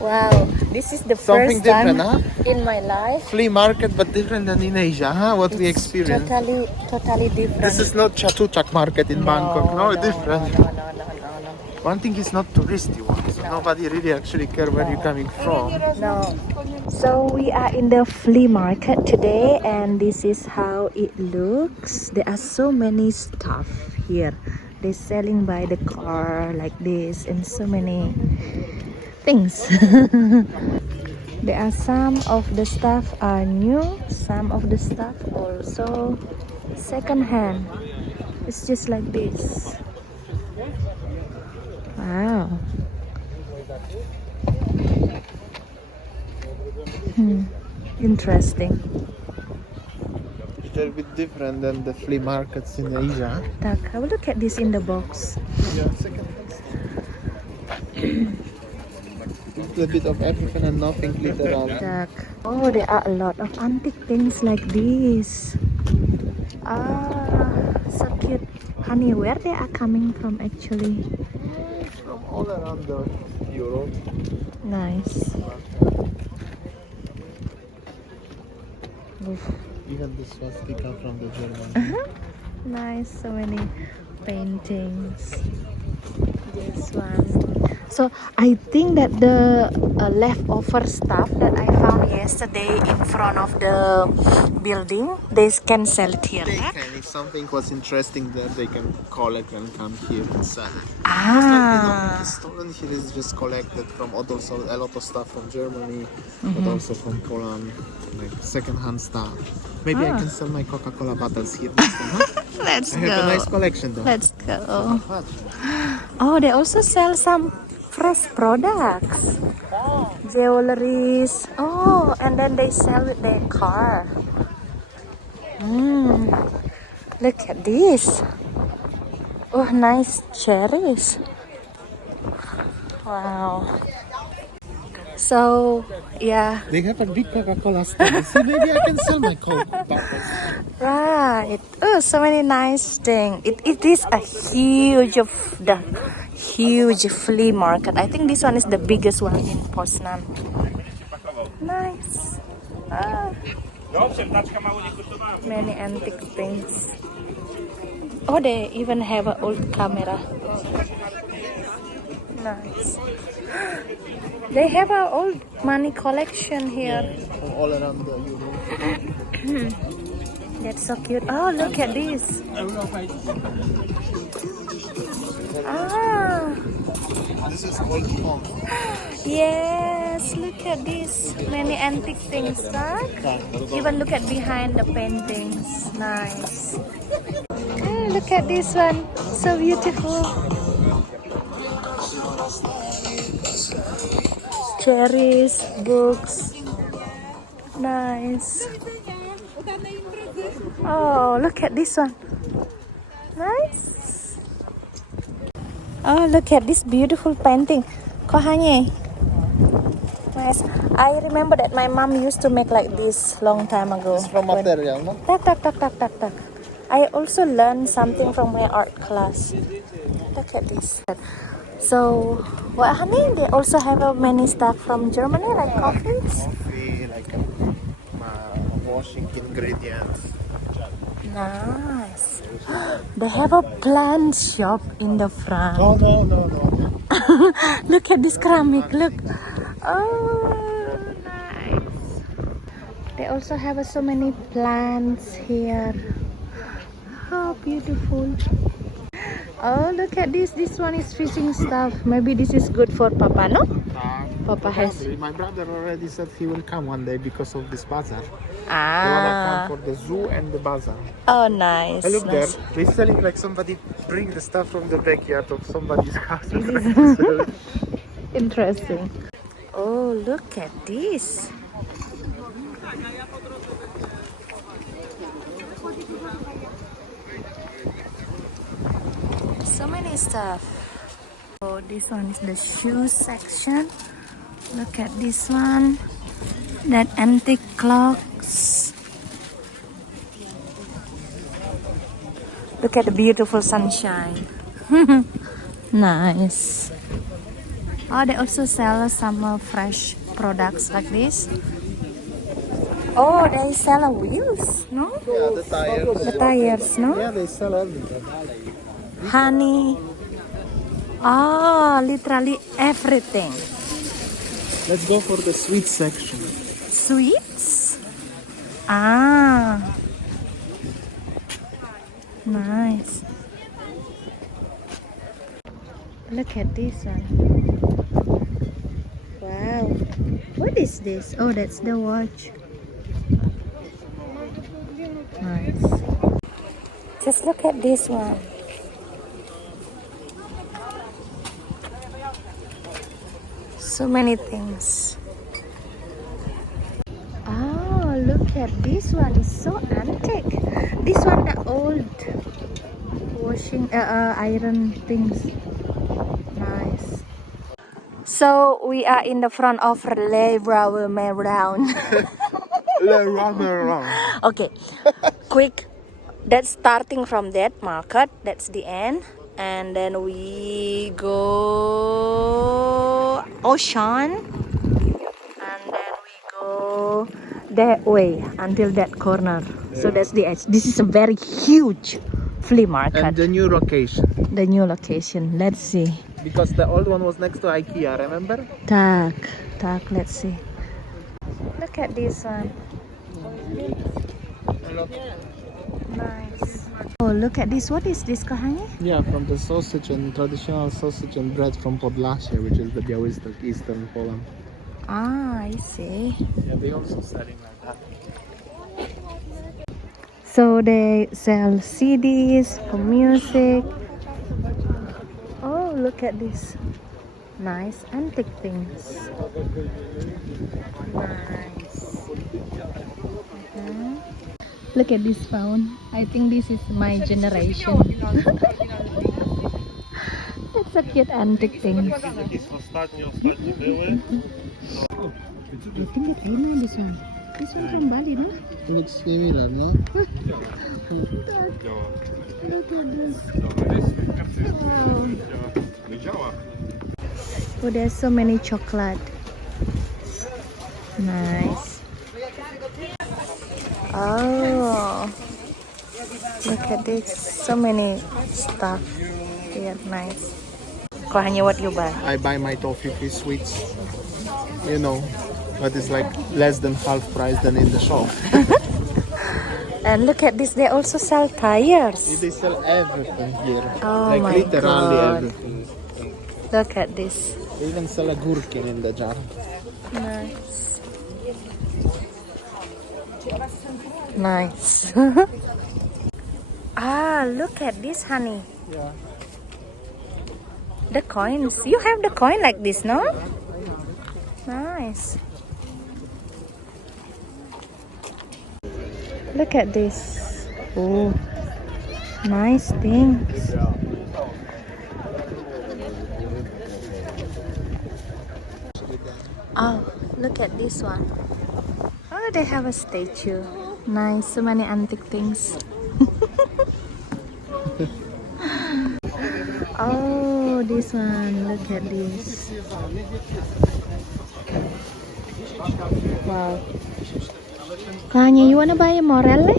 Wow, this is the Something first time different, huh? in my life. Flea market, but different than in Asia, huh? What we It's experienced. totally different. This is not Chatuchak market in Bangkok. No, different. No. One thing is not touristy one, so nobody really actually care where you're coming from. No. So we are in the flea market today, and this is how it looks. There are so many stuff here. They're selling by the car like this, and so many things. There are some of the stuff are new, some of the stuff also second hand. It's just like this. Wow. Interesting. It's a little bit different than the flea markets in Asia. Tak, have a look at this in the box. Yeah, second a bit of everything and nothing glitter on. Tak. Oh, there are a lot of antique things like this. Ah, so cute. Honey, where they are coming from actually? From all around the Europe. Nice. Oof. Even the swastika from the German. Nice, so many paintings. This one. So I think that the leftover stuff that I found yesterday in front of the building, they can sell it here. They can, if something was interesting there, they can collect and come here and sell it. Ah. The stolen here is just collected from also a lot of stuff from Germany, but also from Poland, like second-hand stuff. Maybe I can sell my Coca-Cola bottles here next time, huh? Let's I have a nice collection though. Let's go. Oh, they also sell some fresh products. Jewelries. Oh, and then they sell with their car. Look at this. Oh, nice cherries. Wow. So, yeah. They have a big Coca-Cola stand. See, maybe I can sell my Coke bottles. Right. Oh, so many nice things. It is a huge flea market. I think this one is the biggest one in Poznan. Nice. Ah. Many antique things. Oh, they even have an old camera. Nice. They have an old money collection here. From all around the Europe. That's so cute. Oh, look at this. Ah. This is old phone. Yes, look at this. Many antique things, right? Even look at behind the paintings. Nice. Look at this one. So beautiful. Cherries, books. Nice. Oh, look at this one. Nice. Oh, look at this beautiful painting. Kohanye. Nice. I remember that my mom used to make like this long time ago. It's from material, no? Tak. I also learned something from my art class. Look at this. So, what honey? They also have many stuff from Germany, like coffees. Coffee, like washing ingredients. Nice. They have a plant shop in the front. Oh, no. Look at this ceramic. Look. Oh, nice. They also have so many plants here. How beautiful. Oh, look at this. This one is fishing stuff. Maybe this is good for Papa, no? Papa has. My brother already said he will come one day because of this bazaar. They Ah. wanna come for the zoo and the bazaar. Oh, nice. I look Nice. there. They're selling like somebody bring the stuff from the backyard of somebody's house. Interesting. Oh, look at this. So many stuff. Oh, this one is the shoe section. Look at this one. That antique clocks. Look at the beautiful sunshine. Nice. Oh, they also sell some fresh products like this. Oh, they sell wheels, no? Yeah, the tires. The tires, no? Yeah, they sell everything. Honey. Oh, literally everything. Let's go for the sweet section. Sweets? Ah, nice. Look at this one. Wow. What is this? Oh, that's the watch. Nice. Just look at this one. So many things. Oh, look at this one. It's so antique. This one, the old washing, iron things. Nice. So we are in the front of Le Round. Okay, quick. That's starting from that market. That's the end, and then we go Ocean, and then we go that way until that corner. So that's the edge. This is a very huge flea market. And the new location. The new location. Let's see. Because the old one was next to IKEA, remember? Tak. Let's see. Look at this one. Nice. Oh, look at this. What is this, kochanie? Yeah, from the sausage and traditional sausage and bread from Podlasie, which is the Białystok, eastern Poland. Ah, I see. Yeah, they also selling like that. So they sell CDs for music. Oh, look at this. Nice antique things. Nice. Look at this phone. I think this is my generation. It's a cute antique thing. I think that I know this one. This one from Bali, no? Looks similar, no? Look at this. Wow. Oh, there's so many chocolate. Nice. Oh, look at this. So many stuff here. Nice. Kochanie, what you buy? I buy my toffee free sweets. You know, but it's like less than half price than in the shop. And look at this. They also sell tires. They sell everything here. Oh like my literally God. everything. Look at this. They even sell a gherkin in the jar. Nice. Nice. Ah, look at this, honey. Yeah. The coins. You have the coin like this, no? Nice. Look at this. Oh, nice things. Oh, look at this one. Oh, they have a statue. Nice, so many antique things. Oh, this one. Look at this. Wow. Kanye, you wanna buy a morelle?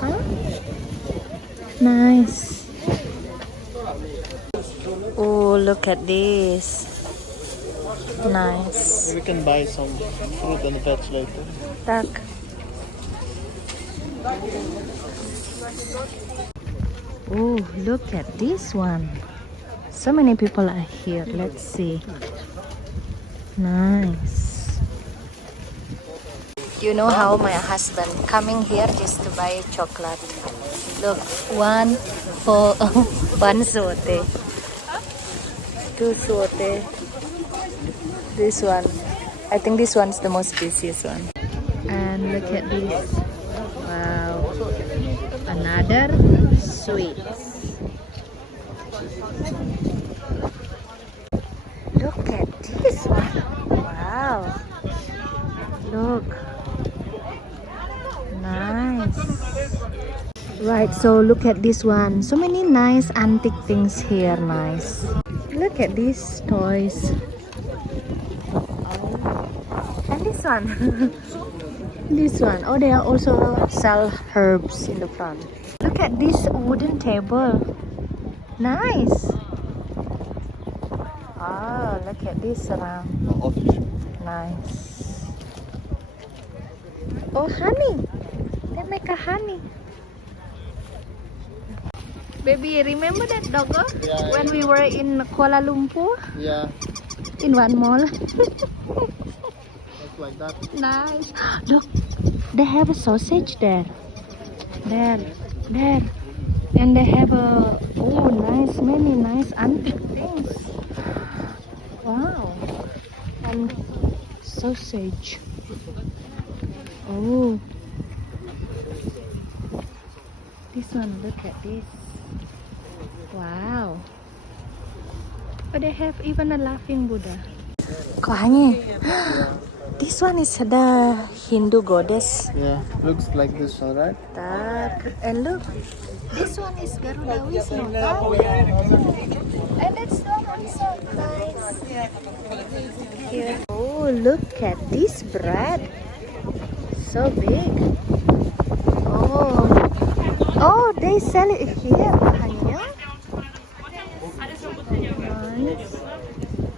Huh? Nice. Oh, look at this. Nice. We can buy some fruit and veg later. Tak. Oh, look at this one. So many people are here. Let's see. Nice. You know how my husband coming here just to buy chocolate. Look, one for one sote, two sote. This one, I think this one's the most busiest one. And look at this. Wow, another sweet. Look at this one. Wow. Look. Nice. Right, so look at this one. So many nice antique things here. Nice. Look look at these toys. Oh. And this one. This one. Oh, they are also sell herbs in the front. Look at this wooden table. Nice. Oh, look at this around. Nice. Oh, honey. They make a honey. Baby, remember that doggo? Yeah, When we were in Kuala Lumpur? Yeah, In one mall. just like that. Nice. Look, they have a sausage there. There. And they have a, oh, nice, many nice antique things. Wow. And sausage. Oh. This one, look at this. Wow. But they have even a laughing Buddha. Kanye. This one is the Hindu goddess. Yeah, looks like this, alright? And look, this one is Garuda Wisnu. And that's one also nice. Here. Oh, look at this bread. So big. Oh, they sell it here. Hanya. Nice.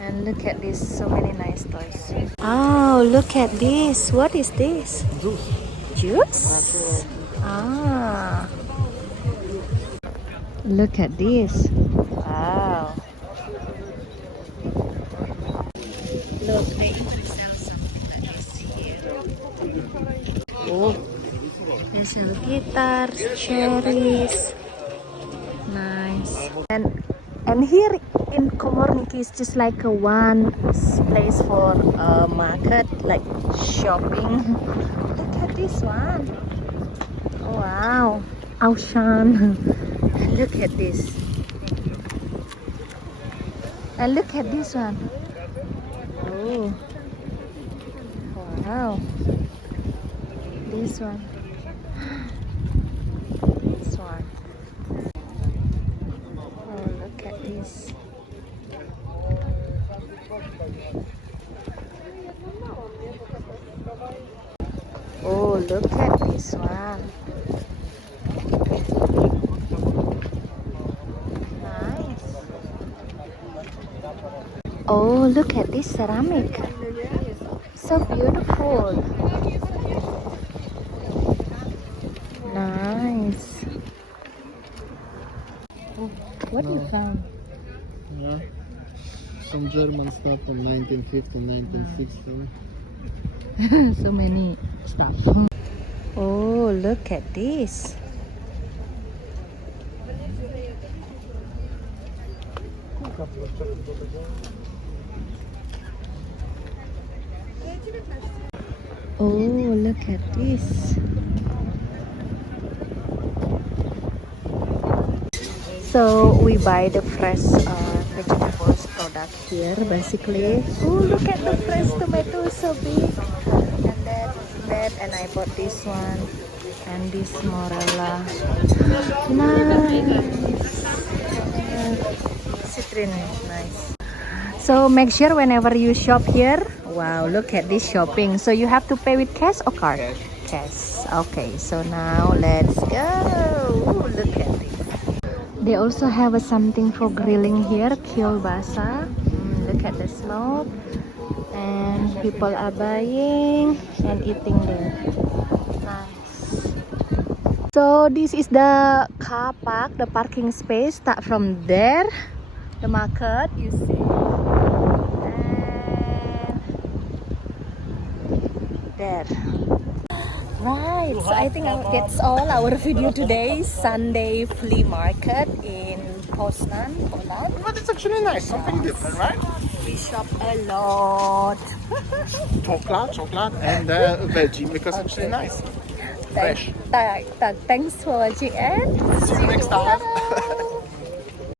And look at this, so many nice toys. Oh, look at this. What is this? Juice? Ah. Look at this. Wow. Look, they even sell something like this here. Oh. They sell guitars, cherries. Nice. And here in Komorniki is just like a one place for a market, like shopping. Look at this one. Oh, wow. Aushan. Look at this. And look at this one. Oh. Wow. This one. This one. Oh, look at this. Oh, look at this one. Nice. Oh, look at this ceramic. So beautiful. Nice. Oh, what you found? Yeah. Some German stuff from 1915, 1916. So many stuff. Oh, look at this. Oh, look at this. So we buy the fresh vegetables product here basically. Oh, look at the fresh tomato, so big. And that and I bought this one and this morella. Nice. Citrin is nice. So make sure whenever you shop here, wow, look at this shopping. So you have to pay with cash or card? Cash. Okay, so now let's go. Ooh, look at this. They also have something for grilling here, kielbasa. Look at the smoke. And people are buying and eating there. Nice. So this is the car park, the parking space. Start from there, the market, you see. There. Right, so I think that's all our video today. Sunday flea market in Poznan, Poland. But it's actually nice, something different, right? We shop a lot. Chocolate, and veggie, because it's actually nice. Fresh. Thanks for watching and See you next time.